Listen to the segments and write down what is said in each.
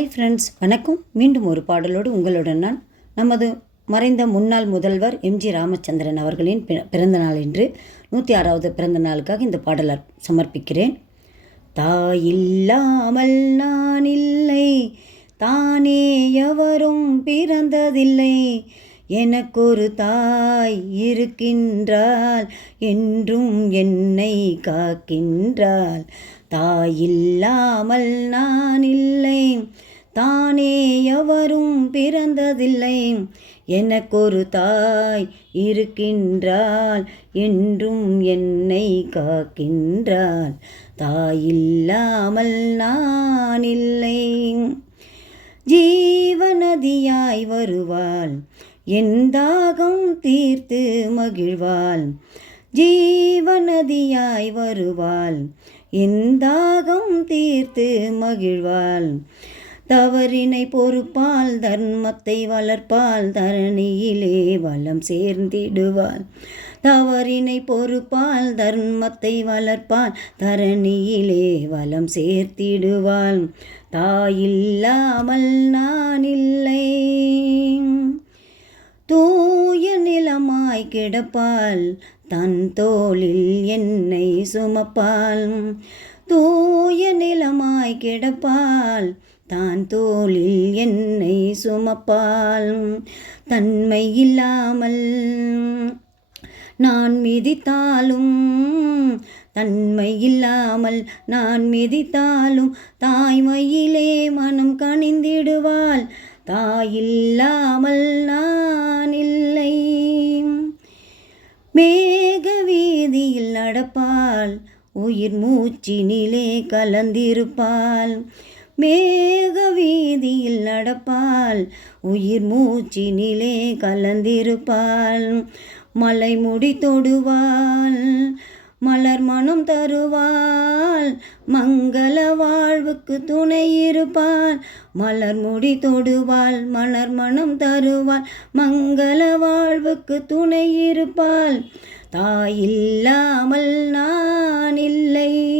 Hi friends வணக்கம். மீண்டும் ஒரு பாடலோடு உங்களுடன் நான் நமது மறைந்த முன்னாள் முதல்வர் எம்ஜி ராமச்சந்திரன் அவர்களின் பிறந்த நாள் என்று நூற்றி ஆறாவது பிறந்த நாளுக்காக இந்த பாடலை சமர்ப்பிக்கிறேன். தாயில்லாமல் நான் இல்லை தானே எவரும் பிறந்ததில்லை. எனக்கொரு தாய் இருக்கின்றாள் என்றும் என்னை காக்கின்றாள். தாயில்லாமல் நான் இல்லை தானே எவரும் பிறந்ததில்லை. எனக்கொரு தாய் இருக்கின்றாள் என்றும் என்னை காக்கின்றாள். தாயில்லாமல் நான் இல்லை ஜீவநதியாய் வருவாள் என் தாகம் தீர்த்து மகிழ்வாள். ஜீவநதியாய் வருவாள் என் தாகம் தீர்த்து மகிழ்வாள். தவறினை பொறுப்பால் தர்மத்தை வளர்ப்பால் தரணியிலே வளம் சேர்ந்திடுவாள் தவறினை பொறுப்பால் தர்மத்தை வளர்ப்பால் தரணியிலே வளம் சேர்த்திடுவாள் தாயில்லாமல் நான் இல்லை தூய நிலமாய் கிடப்பால் தன் தோளில் என்னை சுமப்பால். தூய நிலமாய் கிடப்பால் தான் தோளில் என்னை சுமப்பால் தன்மை இல்லாமல் நான் மிதித்தாலும் தன்மை இல்லாமல் நான் மிதித்தாலும் தாய்மையிலே மனம் கணிந்திடுவாள் தாயில்லாமல் நான் இல்லை. மேக வீதியில் நடப்பாள். உயிர் மூச்சினிலே கலந்திருப்பாள். மே வீதியில் நடப்பாள். உயிர் மூச்சினிலே கலந்திருப்பாள். மலை முடி தொடுவாள். மலர் மனம் தருவாள். மங்கள வாழ்வுக்கு துணை இருப்பாள். மலர் முடி தொடுவாள். மலர் மனம் தருவாள். மங்கள வாழ்வுக்கு துணை இருப்பாள். தாயில்லாமல் நான் இல்லை.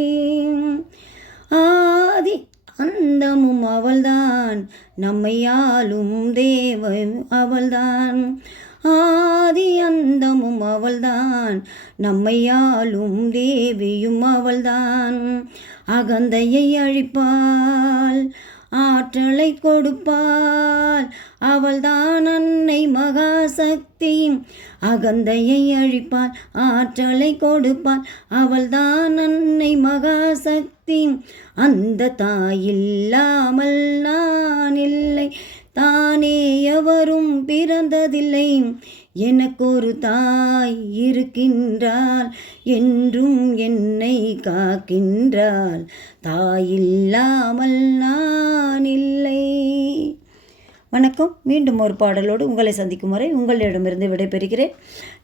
ஆதி அந்தமும் அவள்தான். அவள்தான் நம்மையாலும் தேவ அவள்தான். ஆதி அந்தமும் அவள்தான் நம்மையாலும் தேவியும் அவள்தான். அகந்தையை அழிப்பாள் ஆற்றலை கொடுப்பாள். அவள்தான் அன்னை மகாசக்தி. அகந்தையை அழிப்பாள் ஆற்றலை கொடுப்பாள். அவள்தான் அன்னை மகாசக்தி. அந்த தாயில்லாமல் நான் இல்லை. தானே எவரும் பிறந்ததில்லை. எனக்கொரு தாய் இருக்கின்றாள் என்றும் என்னை காக்கின்றாள். தாயில்லாமல் நான் இல்லை வணக்கம். மீண்டும் ஒரு பாடலோடு உங்களை சந்திக்கும் வரை உங்களிடமிருந்து விடைபெறுகிறேன்.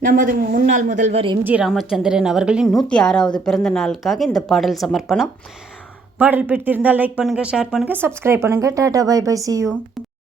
நமது முன்னாள் முதல்வர் எம்ஜி ராமச்சந்திரன் அவர்களின் நூற்றி ஆறாவது பிறந்த நாளுக்காக இந்த பாடல் சமர்ப்பணம். பாடல் பிடித்திருந்தால் லைக் பண்ணுங்கள் ஷேர் பண்ணுங்கள் சப்ஸ்கிரைப் பண்ணுங்கள் tata bye bye see you